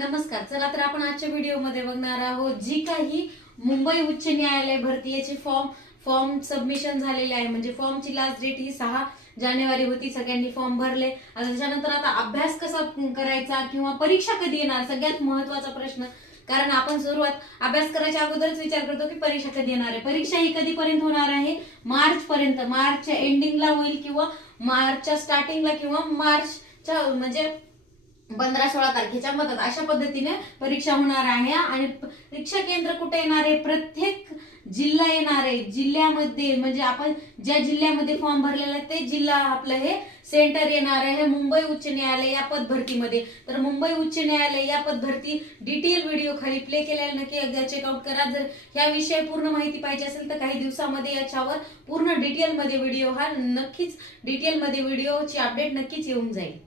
नमस्कार. चला तर आपण आजच्या व्हिडिओमध्ये बघणार आहोत जी काही मुंबई उच्च न्यायालय भरतीचे फॉर्म सबमिशन झालेले आहे. म्हणजे फॉर्मची लास्ट डेट ही 6 जानेवारी होती. सगळ्यांनी फॉर्म भरले. त्याच्यानंतर आता अभ्यास कसा करायचा किंवा परीक्षा कधी येणार, सगळ्यात महत्वाचा प्रश्न. कारण आपण अभ्यास करायच्या अगोदरच विचार करतो की परीक्षा कधी येणार आहे. परीक्षा ही कधीपर्यंत होणार आहे? मार्च पर्यंत. मार्चच्या एंडिंगला होईल किंवा मार्चच्या स्टार्टिंगला किंवा मार्चच्या म्हणजे 15-16 तारखेच्या मधात अशा पद्धतीने परीक्षा होणार आहे. आणि परीक्षा केंद्र कुठे येणार आहे? प्रत्येक जिल्हा येणार आहे. जिल्ह्यामध्ये म्हणजे आपण ज्या जिल्ह्यामध्ये फॉर्म भरलेला आहे ते जिल्हा आपलं हे सेंटर येणार आहे मुंबई उच्च न्यायालय या पदभरतीमध्ये. तर मुंबई उच्च न्यायालय या पदभरती डिटेल व्हिडिओ खाली प्ले केलेला नक्की एकदा चेकआउट करा. जर ह्याविषयी पूर्ण माहिती पाहिजे असेल तर काही दिवसामध्ये याच्यावर पूर्ण डिटेलमध्ये व्हिडिओ हा नक्कीच डिटेलमध्ये व्हिडिओची अपडेट नक्कीच येऊन जाईल.